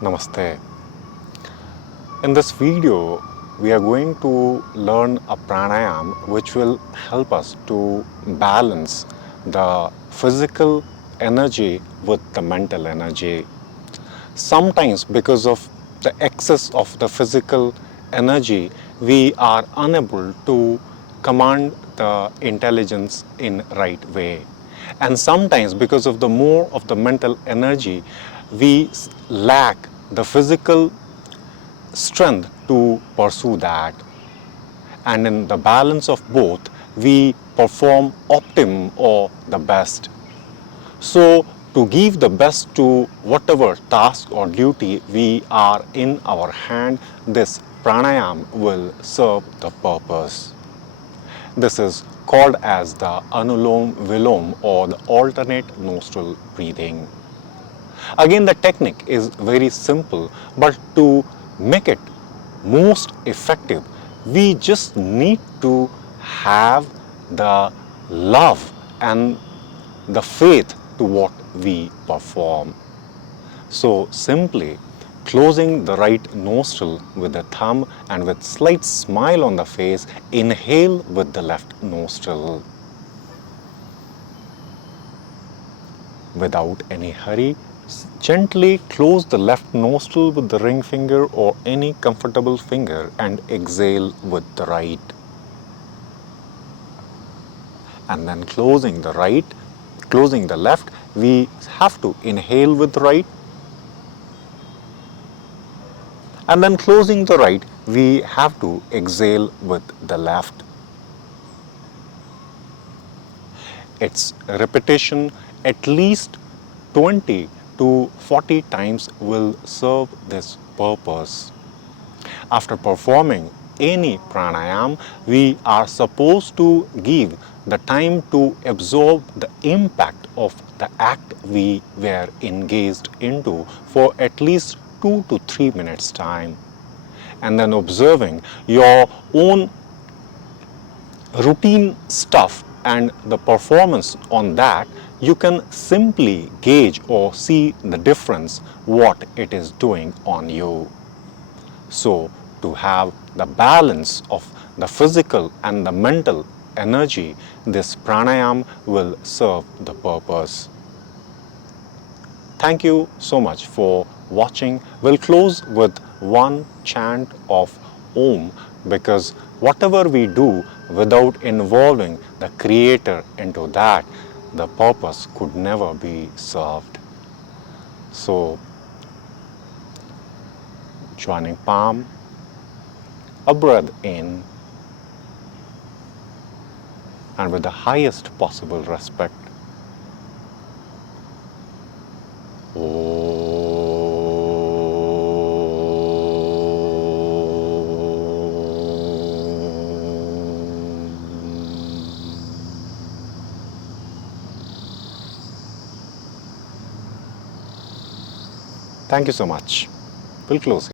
Namaste. In this video, we are going to learn a pranayam which will help us to balance the physical energy with the mental energy. Sometimes because of the excess of the physical energy, we are unable to command the intelligence in right way. And sometimes because of the more of the mental energy, we lack the physical strength to pursue that. And in the balance of both, we perform optimum or the best. So to give the best to whatever task or duty we are in our hand, this pranayam will serve the purpose. This is called as the Anulom Vilom or the alternate nostril breathing. Again, the technique is very simple, but to make it most effective, we just need to have the love and the faith to what we perform. So simply closing the right nostril with the thumb and with slight smile on the face, inhale with the left nostril. Without any hurry, gently close the left nostril with the ring finger or any comfortable finger and exhale with the right. And then closing the left, we have to inhale with the right. And then closing the right, we have to exhale with the left. Its repetition at least 20 to 40 times will serve this purpose. After performing any pranayam, we are supposed to give the time to absorb the impact of the act we were engaged into for at least 2 to 3 minutes time. And then observing your own routine stuff and the performance on that, you can simply gauge or see the difference what it is doing on you. So to have the balance of the physical and the mental energy, this pranayam will serve the purpose. Thank you so much for watching. We'll close with one chant of Om, because whatever we do without involving the Creator into that, the purpose could never be served. So, joining palm, a breath in, and with the highest possible respect, thank you so much. We'll close here.